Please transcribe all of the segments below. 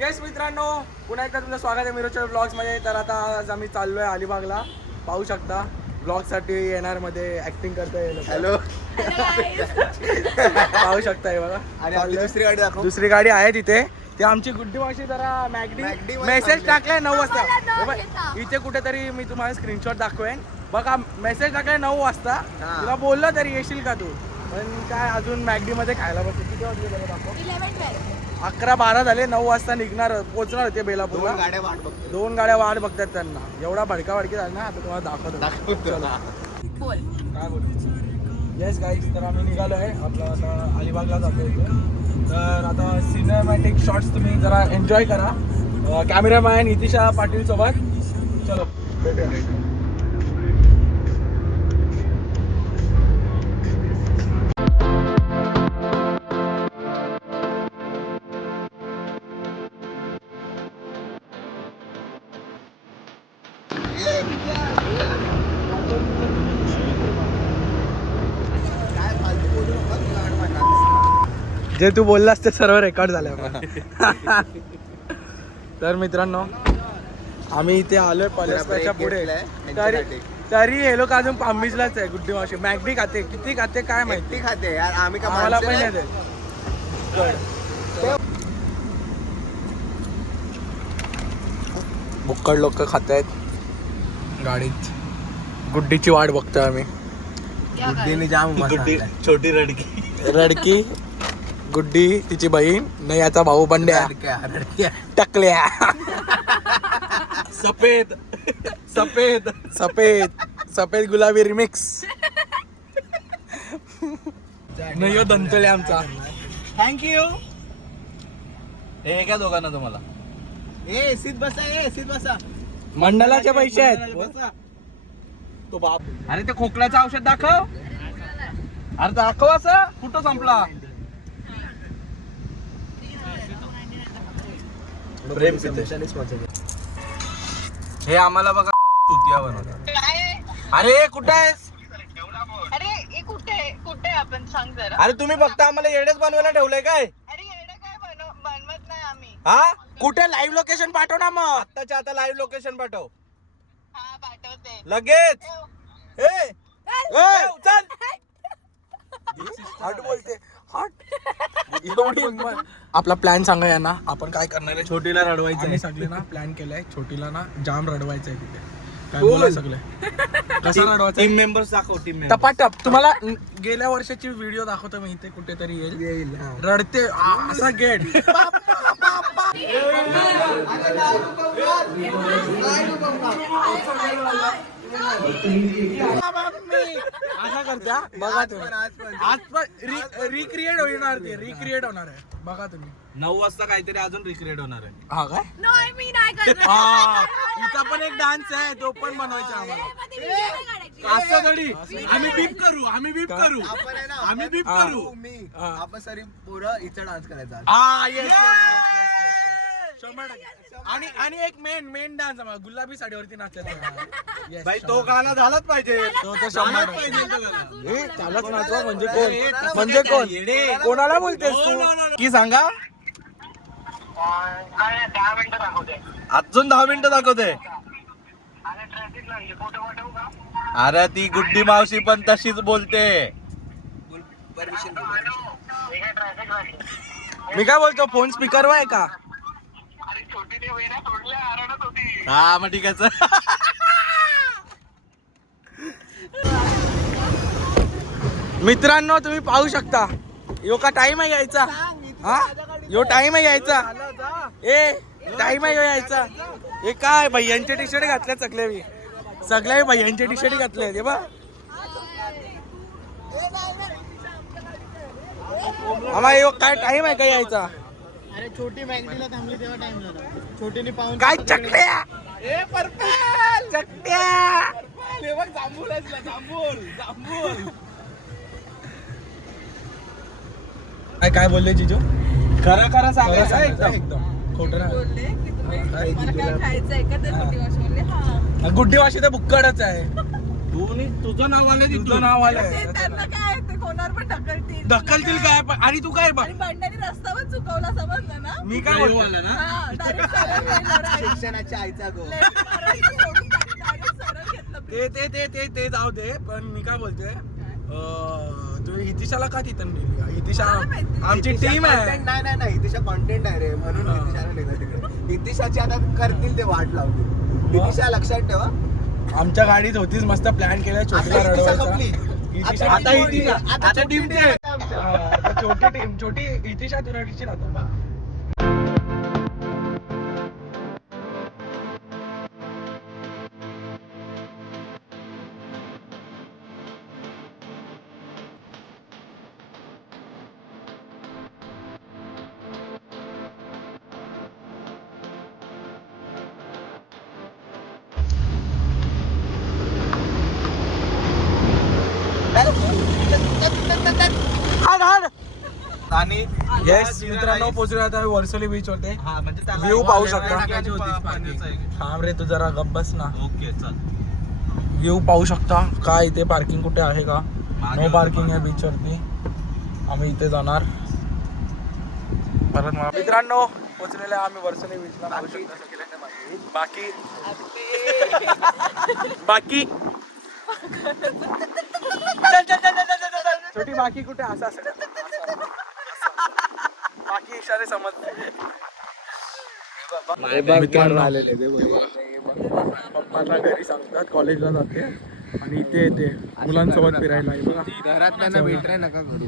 Yes मित्रांनो, पुन्हा एकदा तुमचं स्वागत आहे मिरोच्या ब्लॉग्समध्ये. तर आता आज आम्ही चाललोय अलिबागला. पाहू शकता ब्लॉगसाठी येणार मध्ये ऍक्टिंग करतोय. हॅलो पाहू शकताय बघा. आणि दुसरी गाडी दाखव. दुसरी गाडी आहे तिथे. ते आमची गुड्डी मावशी जरा मॅगडी मेसेज टाकलाय 9 वाजता. इथे कुठेतरी मी तुम्हाला स्क्रीनशॉट दाखवेन बघा. मेसेज टाकलाय 9 वाजता. तुला बोललं तरी येशील का तू, पण काय अजून मॅगडी मध्ये खायला बसतो. किती वाजले बघा दाखव. 11-12 झाले. 9 वाजता निघणार पोहोचणार होते बेलापूरला. 2 गाड्या वाट बघतात त्यांना. एवढा भडकी झाला ना. आता तुम्हाला दाखवतो. काय बोल. येस गाईज, तर आम्ही निघालो आहे. आपलं आता अलिबागला जातो इथे. तर आता सिनेमॅटिक शॉट्स तुम्ही जरा एन्जॉय करा. कॅमेरामॅन नितिशा पाटील सोबत. चलो भेटूया. जे तू बोललास ते सर्व रेकॉर्ड झालं. तर मित्रांनो, आम्ही इथे आलोय पलसच्या पुढे. तरी हे लोक अजून पांबीजलाच आहे. गुड्डी मावशी मॅगडी खाते. किती खाते काय माहिती खाते यार. आम्ही का मला पण नाही देत. बुक्कड लोक खात आहेत गाडीत. गुड्डीची वाट बघतोय आम्ही. गुड्डीने जाम छोटी रडकी गुड्डी, तिची बहीण, नाही याचा भाऊ बंड्या, टकल्या, सफेद सफेद सफेद सफेद गुलाबी रिमिक्स. नाही हो दंतले आमचा. थँक्यू. हे काय दोघांना तुम्हाला सीट बसा. मंडळाचे पैसे आहेत. तो बाप. अरे ते खोकल्याचं औषध दाखव. अरे दाखव. असं कुठं संपला. हे आम्हाला बघा तुतिया बनवतात. अरे कुठे आहेस. अरे कुठे आपण सांग जरा. अरे तुम्ही फक्त आम्हाला येडेच बनवायला ठेवलंय काय. अरे येडं काय बनवत नाही आम्ही. हा कुठे लाईव्ह लोकेशन पाठव ना. मग आत्ताच्या आता लाईव्ह लोकेशन पाठव. हा पाठवते लगेच. चल हट बोलते. आपला प्लॅन सांगा यांना. आपण काय करणार आहे. छोटीला रडवायचं. आम्ही सगळे ना प्लॅन केलाय. छोटीला ना जाम रडवायचं आहे तिथे. काय बोलाय सगळे. कसं रडवायचं. टीम मेंबर्स दाखव. टीम टपाटप. तुम्हाला गेल्या वर्षाची व्हिडिओ दाखवतो मी. इथे कुठेतरी येईल. रडते असा गेट. असा करत्या बघा तुम्ही. आज पण रिक्रिएट होणार आहे. बघा तुम्ही 9 वाजता काहीतरी अजून रिक्रिएट होणार आहे. हा काय. नाही मी नाही करणार. इथं पण एक डान्स आहे. तो पण बनवायचा आम्हाला. असं थोडी. आम्ही बीप करू. आपण सरी पुरा इथं डान्स करायचा. आणि एक मेन डान्स आम्हाला गुलाबी साडीवरती नाचायचा. भाई तो गाणं झालाच पाहिजे. तो तर 100% चालत नाचवा. म्हणजे कोण कोणाला बोलतेस तू की सांगा. 10 मिनिटं दाखवते. अरे ती गुड्डी मावशी पण तशीच बोलते. मी काय बोलतो. फोन स्पीकरवर आहे का. हा मग ठीक आहे. मित्रांनो तुम्ही पाहू शकता. यो का टाइम आहे यायचा. हा यो टाइम आहे यायचा. टाइम आहे यायचा. हे काय भैयांचे टी शर्ट घातले. सगळे भैयांचे टी शर्ट घातले. हे बा आम्हाला यो काय टाइम आहे का यायचा. अरे छोटी मॅगडीला थांबली तेव्हा टाइम झाला. छोटीने पाहून काय चकल्या. चकट्या काय बोलले जिजू. खरं सांगायचं एकदम खोटं नाही. गुड्डी मावशी तर बुक्कडच आहे. तुझं नाव आलं. त्यांना काय ते कोणावर पण ढकलतील काय आणि तू काय बघ रस्त्यावर चुकवला समजलं ना मी काय बोलतो शिक्षणाच्या आईचा गो ते जाऊ दे पण मी काय बोलतोय तुम्ही हितिशाला का तिथं नेली हितिशा आमची टीम आहे नाही हितिशा कॉन्टेंट आहे रे म्हणून हितिशाला नेलं तिकडे हितिशाची आता करतील ते वाट लावतील हितिशा लक्षात ठेवा आमच्या गाडीत होतीच मस्त प्लॅन केलाय छोटीला रडवायचा आता टीम छोटी टीम छोटी हितिशा तुरडीची राहतो आणि येस मित्रांनो पोहोचलो आता वर्सोली बीच होते व्ह्यू पाहू शकता थांब रे तू जरा गप्प बस ना ओके चल व्ह्यू पाहू शकता काय इथे पार्किंग कुठे आहे का नो पार्किंग आहे बीच वरती आम्ही इथे जाणार परत मित्रांनो पोहोचलेले आम्ही वर्सोली बीचला पाहू शकता बाकी बाकी छोटी बाकी कुठे असं असं बाकी इशारे समजते पप्पांना घरी सांगतात कॉलेजला जाते आणि इथे येते मुलांसोबत फिरायला घरात त्यांना भेटराय नका करू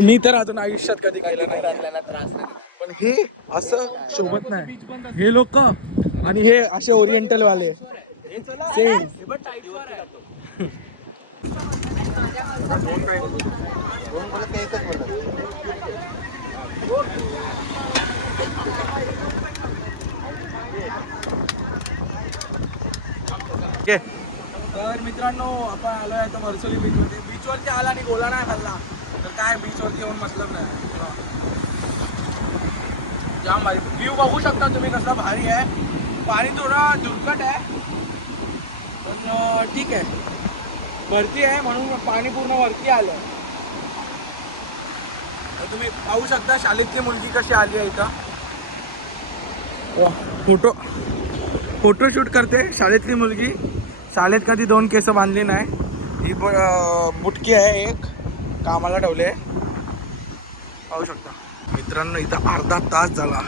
मी तर अजून आयुष्यात कधी केलं नाही त्रास नाही पण हे असं शोभत नाही हे लोक आणि हे असे ओरिएंटल वाले सेम तर मित्रांनो आपण आलोय आता वर्सोली बीच वरती बीच वरती आला आणि गोला नाही खाल्ला तर काय बीच वरती येऊन मतलब नाही जाम भारी व्ह्यू बघू शकता तुम्ही कसला भारी आहे पाणी थोडा दुर्गट आहे पण ठीक आहे भरती आहे म्हणून पाणी पूर्ण वरती आलं तुम्ही पाहू शकता शाळेतली मुलगी कशी आली आहे इथं फोटोशूट करते शाळेतली मुलगी शाळेत कधी 2 केस बांधली नाही ही बुटकी आहे एक कामाला ठेवले पाहू शकता मित्रांनो इथं अर्धा तास झाला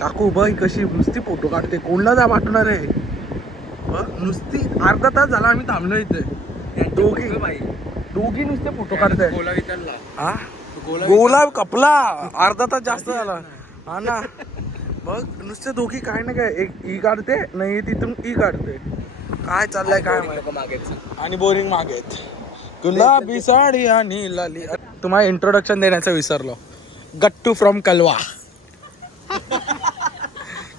काकू बाई कशी नुसती फोटो काढते कोणला जा पाठवणार आहे नुसती अर्धा तास झाला आम्ही थांबलो इथे दोघी नुसते फोटो काढताय हा गोला कपला अर्धा तास जास्त झाला हा ना मग नुसते दोघी काय ना काय एक ई काढते नाही तिथून ई काढते काय चाललंय काय माहिती आणि बोरिंग मागेत गुलाबी साडी आणि लाली तुम्हाला इंट्रोडक्शन देण्याचं विसरलो गट्टू फ्रॉम कलवा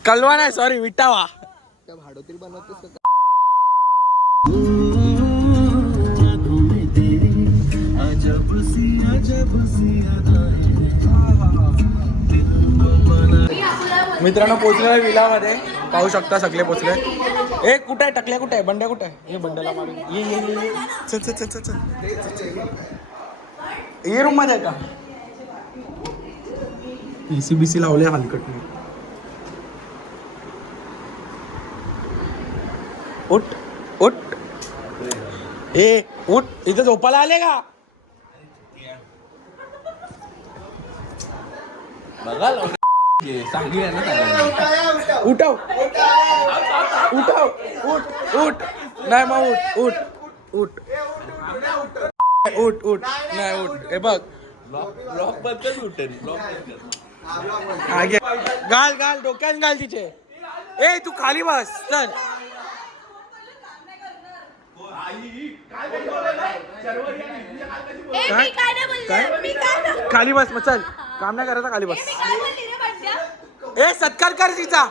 कलवा नाही सॉरी विटावा भाडोत्री बनवतेस मित्रांनो पोचलेला विलामध्ये पाहू शकता सगळे पोचले ए कुठे आहे टकल्या कुठे आहे बंड्या कुठे आहे हे बंड्याला मारून ये चल ये रूम मध्ये आहे का एसी बीसी लावले हलकटने उठ उठ ए उठ इथे झोपायला आले का बघा उठव उठव उठ उठ नाही मग उठ उठ उठ उठ उठ नाही उठ हे बघ ब्लॉक बद्दल उठेल घाल घाल डोक्यात घाल तिचे ए तू खाली बस चल खाली बस मग चल काम नाही करायचं खाली बस ए सत्कार कर तिचा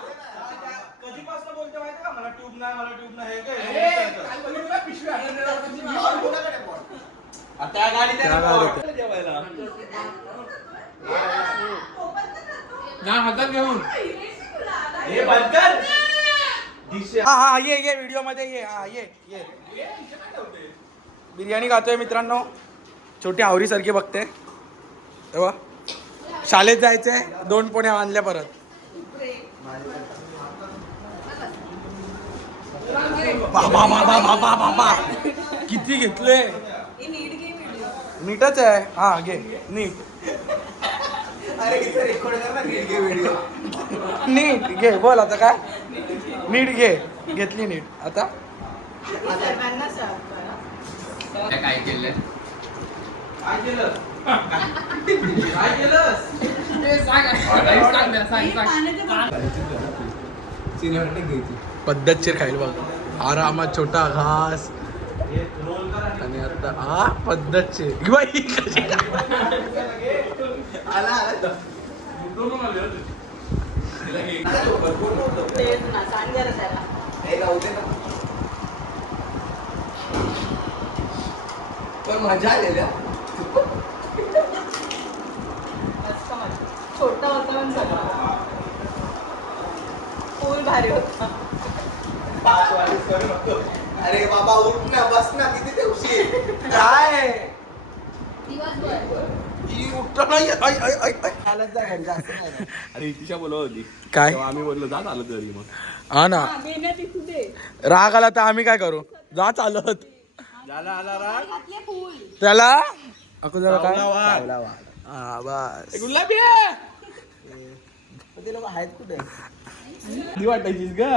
हातात घेऊन हा ये व्हिडिओ मध्ये ये हा ये बिर्याणी खातोय मित्रांनो छोटी हावरी सारखी बघते तेव्हा शाळेत जायचंय 2 पोण्या बांधल्या परत. बाबा बाबा बाबा बाबा किती घेतले. नीटच आहे. हा घे नीट. अरे इथे रेकॉर्ड कर ना व्हिडिओ. नीट घे. बोल आता काय. नीट घे. घेतली नीट. आता काय केलं सिनेमॅटिक घ्यायची. पद्धतशीर खाईल बघ. आरामात छोटा घास आणि आता हा पद्धतशीर बाई कशी आला पण मजा आलेल्या. छोटा होता पण सगळा फुल भारी होता. अरे बाबा उठ ना बस ना किती दिवशी काय दिवसभर ही उठत नाही. ऐ, ऐ, ऐ, ऐ. चालत जा घरी जास्त नाही. अरे इतिशा बोलत होती काय तेव्हा आम्ही बोललो जा चालत घरी मग हा ना. मेहनत इथू दे. राग आला तर आम्ही काय करू. जा चालत. झाला आला राग घातले फुल. त्याला अकोल्याला काय चावला वाढ. हा बस. गुलाबी ते लोक आहेत कुठे. ती वाटायचीस का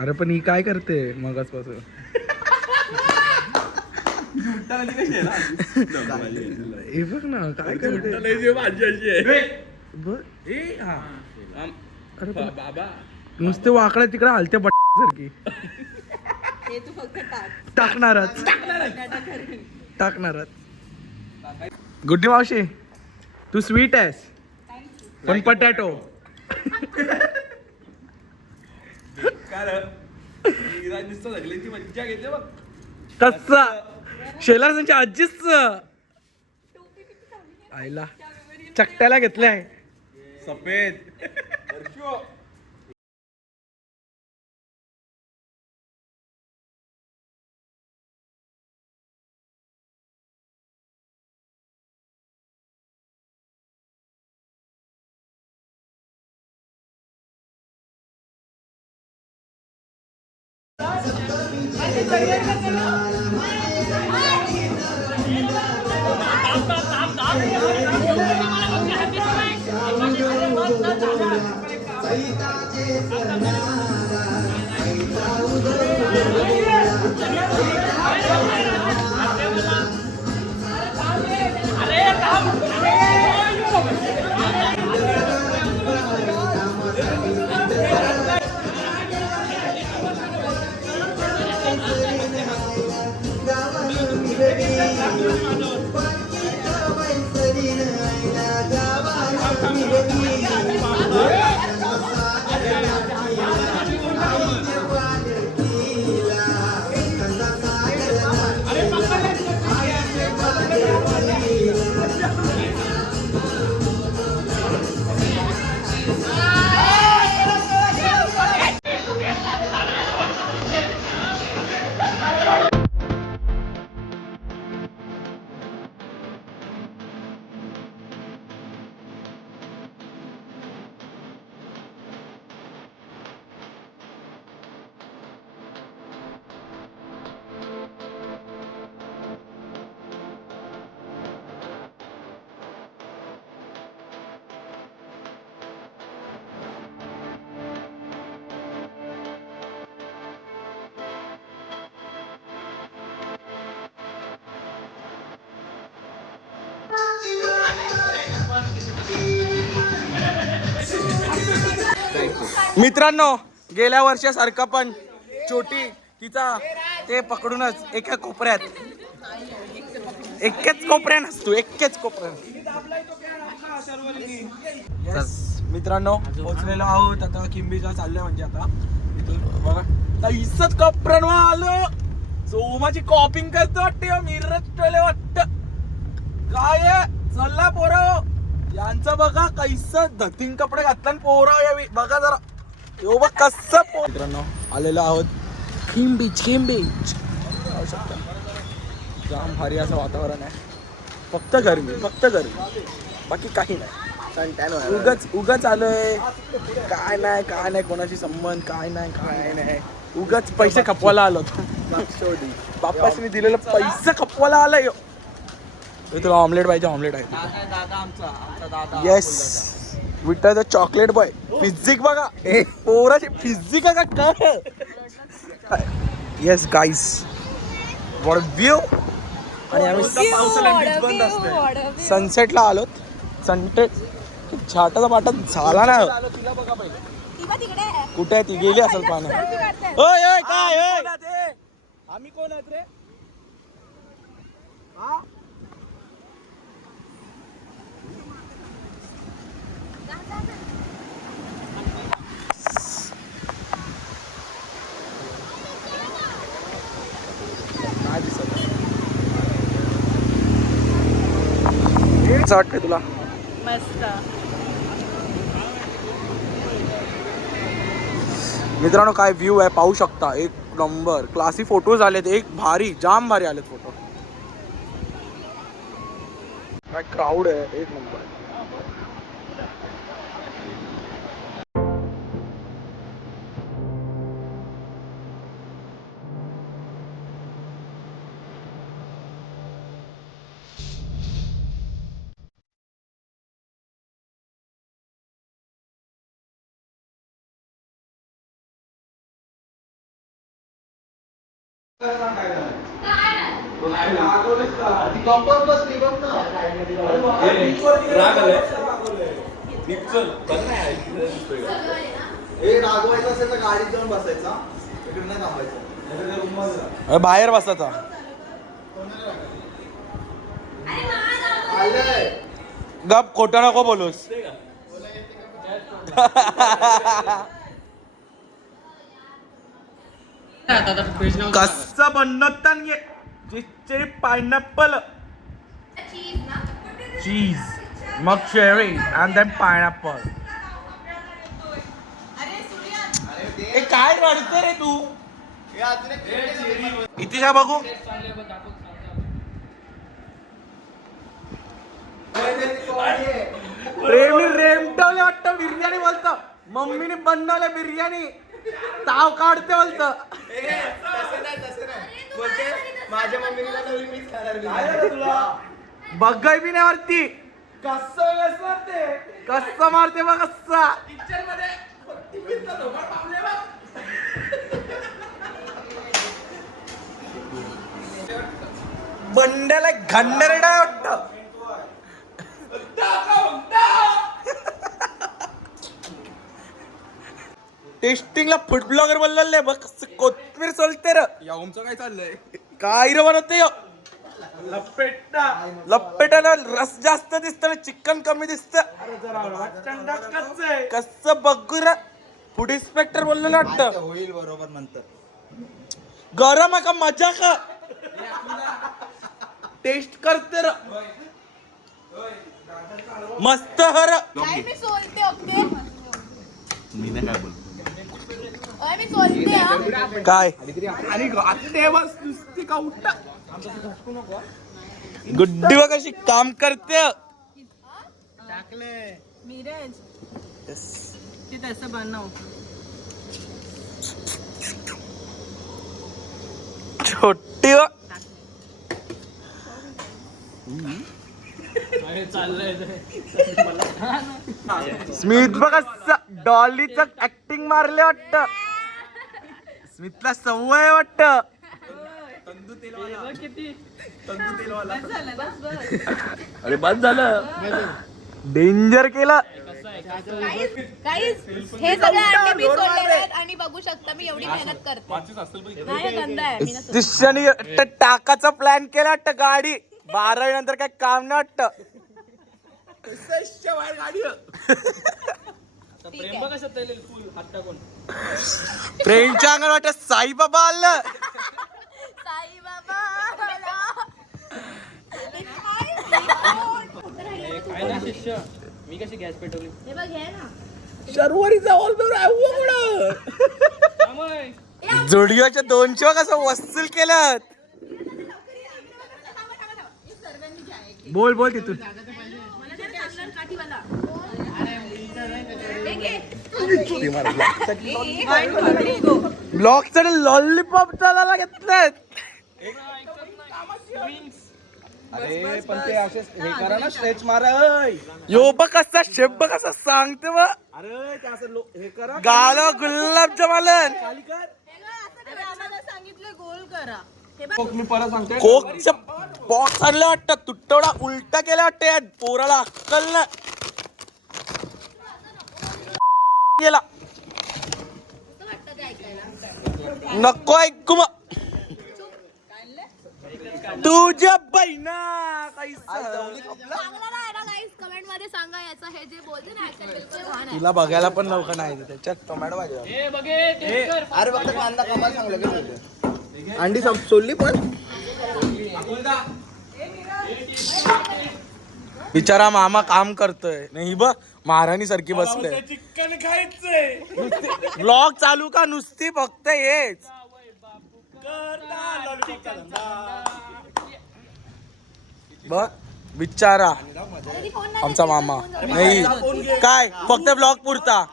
अरे पण ही काय करते मगाचपासून. हे बघ ना काय करते माझी अशी आहे बघ. अरे पण बाबा नुसते वाकडे तिकडे हलते बट सारखी. हे तू फक्त टाक. टाकणारच. गुड्डी मावशी तू स्वीट आहेस पण पटॅटो. नुसतं सगळ्यांची मज्जा घेते बघ कसा शेलारच्या आजीच आईला चकट्याला घेतलंय सफेद मित्रांनो गेल्या वर्षासारखं पण छोटी तिचा ते पकडूनच एका कोपऱ्यात एकेच कोपऱ्या नसतो एकेच कोपऱ्यात. Yes, मित्रांनो पोहोचलेलो आहोत आता किंबीचा चाललोय म्हणजे आता इथून बघा तैसच कोपऱ्यावर आलो. सोमाची कॉपिंग करतो वाटते मिरज वाटत काय चल्ला पोरं यांचं बघा कैसं धतीन कपडे घातला पोरं यावी बघा जरा यो बघ कसं मित्रांनो आलेलो आहोत खिम बीच जाम भारी असं वातावरण आहे. फक्त गरमी बाकी काही नाही. उगाच आलोय. काय नाही कोणाशी संबंध काय नाही उगाच पैसे खपवायला आलो. बाप्पासनी दिलेलं पैसे खपवायला आलाय. तुला ऑमलेट पाहिजे? ऑमलेट आहे. Yes, Vitthal chocolate boy. Physique बघा पोराची फिजिक का काय. Yes guys, what view. आणि आम्ही पावसाळ्यात बंद असते. सनसेटला आलोत. सनसेट छाटाचा पाटा झाला ना. कुठे आहे ती? गेली असेल पाण्यात. ओय काय आम्ही कोण आहेत रे? काय दिसत कसं वाटतंय तुला? मस्त. मित्रांनो काय व्ह्यू आहे पाहू शकता. एक नंबर क्लासी फोटोज आलेत. एक भारी जाम भारी आलेत फोटो. काय क्राऊड आहे एक नंबर. रागवायचं असेल तर गाडीत जाऊन बसायचा. तिकडे नाही थांबायचं. बाहेर बसायचा. गप खोटं नको बोलूस. कसं बनवतात ये पायनॅपल चीज मग शेरी अँड देन पायनॅपल. काय रडते रे तू? इथे जा बघू. रेमटवले वाटतं. बिर्याणी बोलतं. मम्मीने बनवलं बिर्याणी. ताव काढते बोलतं. माझ्या मम्मीने बनवली मीच खाणार. बघाय बी नाही वरती. कसं मारते बघ. कसा बंड्याला घंडरडा वाटतं. टेस्टिंगला फूड ब्लॉगर बोलले बघ. कोथमीर सोलते र. यावमचं काय चाललंय? काय रे बनवते? लपेटाला रस जास्त दिसत ना चिकन कमी दिसत. कसं बघू रे. फूड इन्स्पेक्टर बोललेलं वाटतं. होईल बरोबर नंतर. गरम आहे का मजा का? टेस्ट करते र. मस्त हर. मी सोलते. ओके मी नाही काय बोलतो. मी सोलते. काय आणि बस नुसती का उठता. गुड्डी बघ कशी काम करते. मीरज ते तसं बनव. छोटी स्मिथ बघ डॉलीच ऍक्टिंग मारले वाटत. स्मिथला सवय वाटत. अरे बस झालं. डेंजर केलं. हे सगळे अंडे मी सोडलेले आहेत आणि बघू शकता मी एवढी मेहनत करते. नाही गंदा आहे. मी नसतं. शिष्यानी टाकाचा प्लॅन केला वाटत. गाडी 12 नंतर काय काम नाही वाटत. फ्रेंडच्या अंगण वाटत साईबाबा आलं. साईबाबा मी कशी गॅस पेटवली? हे बघ हे ना. शर्वरीचा जोडिओच्या 200 कसं वसूल केलं. बोल बोल तिथून. मला जरा चांगला काठीवाला. हे घे. ब्लॉकचं लॉलीपॉप चालायला घेतलेत. अरे पण ते असे हे करा ना, स्ट्रेच मारा. यो बघ कसा शेप बघ कसा सांगते बघ. अरे ते असं हे करा. गालो गुलाबजामुन. आम्हाला सांगितलं गोल करा. मी परत सांगते. कोकच्या बॉक्स आणलं वाटतं, तुटवडा उलटा केला वाटतं. पोराला अक्कल ना गेला. नको ऐकू मग तुझ्या बहिणा काही चांगला नाही ना गाईस, कमेंट मध्ये सांगा याचं हे जे बोलते ना ऍक्शन बिलकुल घाण आहे. तिला बघायला पण लवकर नाही त्याच्यात टोमॅटो पाहिजे. अरे फक्त कांदा कमाल सांगलं की अंडी सोडली पण. बिचारा मामा काम करतोय नाही बघ, महाराणी सारखी बसते. चिकन खायचंय. ब्लॉग चालू का नुसती फक्त हेच. बघ बिचारा तरी फोन नाही आमचा मामा नाही काय, फक्त ब्लॉग पुरता.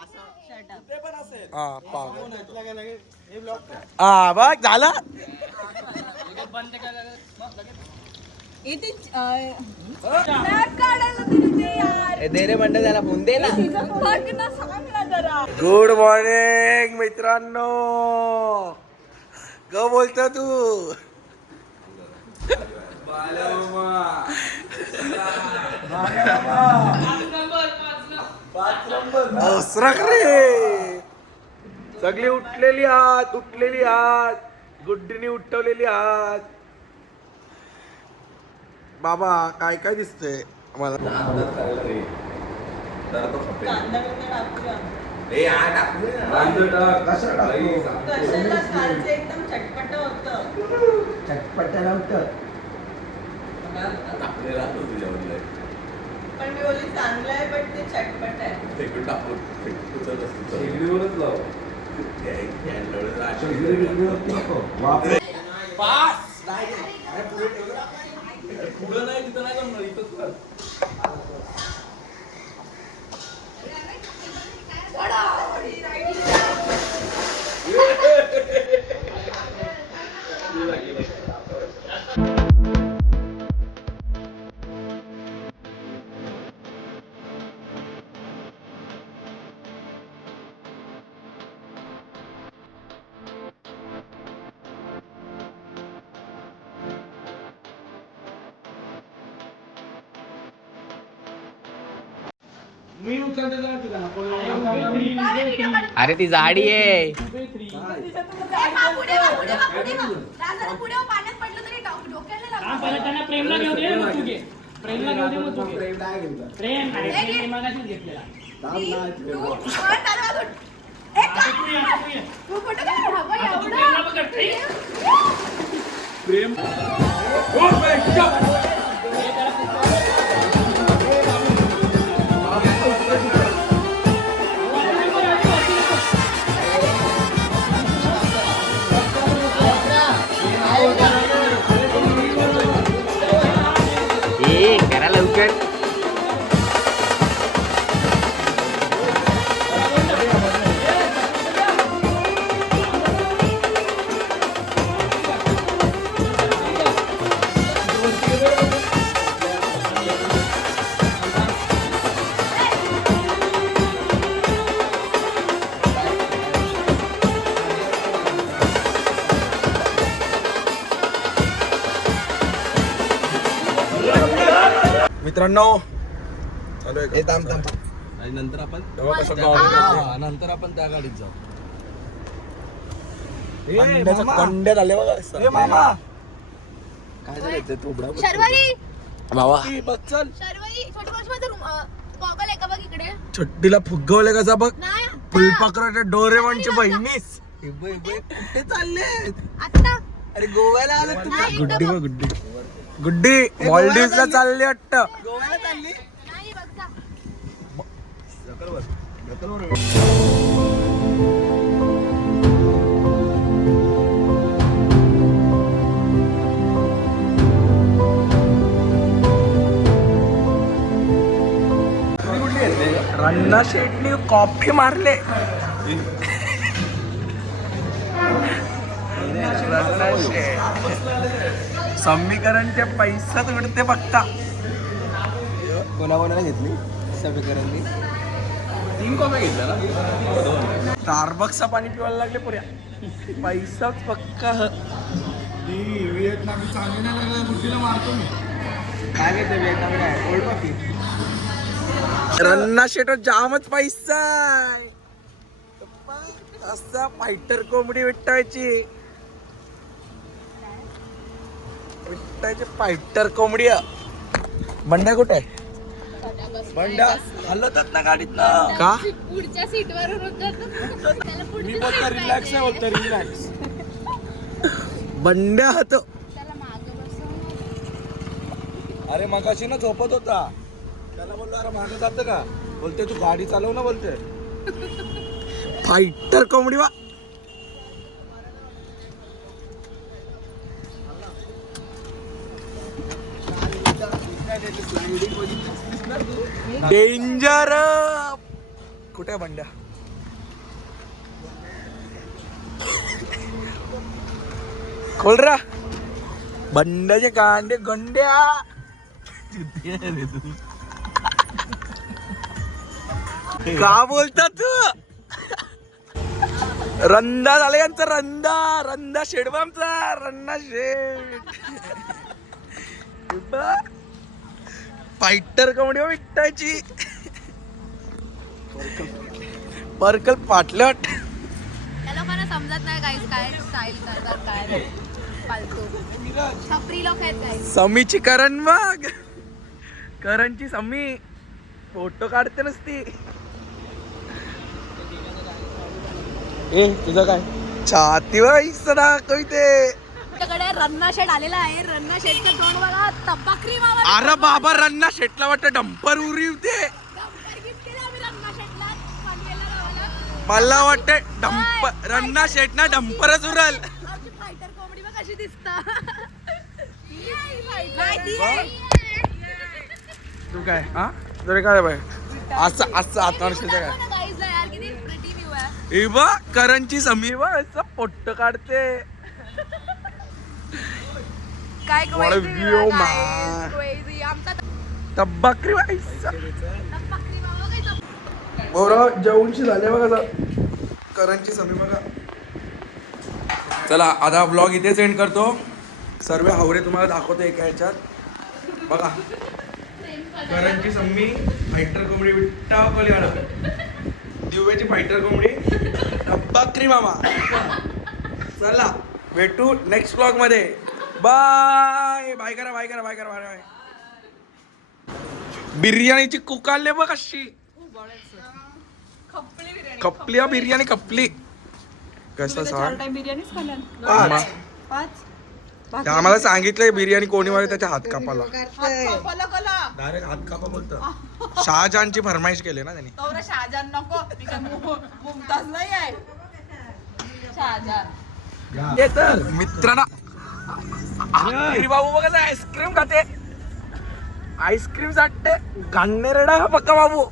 हा बघ झालं. इथे स्नॅप काढायला दिली ते यार. दे रे म्हणतं त्याला फोन दे ना. तिचं बघ ना, सांग ना जरा. गुड मॉर्निंग मित्रांनो. ग बोलतो तू. असरक रे. सगळी उठलेली आहात, उठलेली आहात. गुड्डीने उठवलेली आहात. बाबा काय काय दिसतंय मला. कांदा टाकूया. कशाला कशाला खालचं एकदम चटपट होतं. चटपट्या नव्हतं. पण मी बोलली चांगलं आहे, पण ते चटपट आहे. पुढं नाही तिथं नाही जमणार, इथंच कर. अरे ती जाडी आहे. ए, मा, पुढे वा, पुढे वा, पुढे वा. जरा पुढे वा, पाण्यात पडलं तरी डोक्याला लागलं. पहिला त्यांना प्रेमला घेऊ दे, मग तू घे. प्रेमला घेऊ दे, मग तू घे. प्रेम अरे हे घे. प्रेम मगाशीच घेतलेला. 3, 2, 1, दादा वाजून. ए, आता तू ये, आता तू ये. तू कुठं काय हवं आता तू एवढं? प्रेमला पकड. ए, प्रेम करा लवकर. मित्रांनो चालू आहे का? आणि नंतर आपण तेव्हा कसं गावाला नंतर आपण त्या गाडीत जाऊ. कंडे झाले बघा. मामा काय झालं थोबडा. शर्वरी, बाबा बघ चल. शर्वरी, छोटी मावशी माझं गॉगल आहे का बघ इकडे? छट्टीला फुगवले कसा बघ. नाही, फुलपाखराच्या डोरेमॉनची बहिणीस. कुठे चालले? आता. अरे गोव्याला आलो तू. नाही, गुड्डी बघ गुड्डी. गुड्डी मॉलडीव्हला चालली वाटतं. गोव्याला चालली. नाही बघ जा. अण्णा शेटनी कॉफी मारले. अण्णा शेट समीकरणचे पैसाच उडते बघता. कोणाकोणाला घेतली समीकरांनी? 3 कॉफी घेतल्या ना. स्टारबक्सचा पाणी पिवायला लागले पुऱ्या. पैसाच पक्का. व्हिएतनामी चांगली नाही लागला बुद्धीला मारतो मी. काय घेतो व्हिएतनामी? काय कोल्ड कॉफी? रन्ना शेटो जामच पैसा आहे. असा फायटर कोंबडी विट्टायची. फायटर कोंबडी. बंड्या कुठे आहे? बंड्या हलतच ना गाडीत ना. का? पुढच्या सीटवरून मी बोलतो रिलॅक्स आहे, बोलतो रिलॅक्स. बंड्या होतो. अरे मगाशी ना झोपत होता. त्याला बोललो अरे मागं जातं का? बोलते तू गाडी चालव ना, बोलते. फायटर कोंबडी वा. डेंजर. कुठे आहे बंड्या? खोल रा. बंड्याचे कांडे गंड्या. का बोलता तू? रंदा झाले यांचा. रंदा शेडबामचा. रन्ना शेड. फायटर कोंबडी विकटायची. पर्कल पाटलट. त्या लोकांना समजत नाही गाईस काय स्टाईल करतात काय फालतू छपरी लोक आहेत गाईस. समीची करण मग. करणची समी फोटो काढते नसती. ए तुझं काय छाती वाईसना कविते. तुझ्याकडे रन्ना शेट आलेला आहे. रन्ना शेटचं तोंड बघा. तब्बाखरी मावा. अरे बाबा रन्ना शेटला वाटतं डंपर उरी होते. रन्ना शेटला पाणीला लावायला. मला वाटतं डंपर रन्ना शेट ना डंपरच उरल. आमची फायटर कॉमेडी बघ कशी दिसता. तू काय हा तुला काय बाय असं आता काय गाईजला यार किती प्रिटी व्ह्यू आहे. ए बा करणची समी बा असं फोटो काढते. काय What a view, man. Crazy आमचा तब्बाकरी वाईसा. तब्बाखरी मावा काय बोरा जेवणशी झाले बघा. करणची समी बघा. चला आता ब्लॉग इथेच एंड करतो. सर्व हावरे तुम्हाला दाखवतो एका ह्याच्यात बघा. करणची सम्मी फायटर कोंबडी विट्टा कल्याण. दिव्याची फायटर कोंबडी डब्बाक्री मामा. चला भेटू नेक्स्ट ब्लॉग मध्ये. बाय बाय करा बाय करा बाय करा बाय बाय. बिर्याणीची कुकाले बघ कशी. खपली हा बिर्याणी खपली. कसं सांग. आम्हाला सांगितलंय बिर्याणी कोणी वाले त्याच्या हात कापाला. डायरेक्ट हात कापा बोलतो. शहाजहानची फरमाईश केली ना त्यांनी. शहाजहान नको. मुमताज नाही आहे शहाजहान. तर मित्रांना बाबू बघा आईस्क्रीम खाते. आईस्क्रीम चाटते. गांडे रेडा हा पक्का बाबू.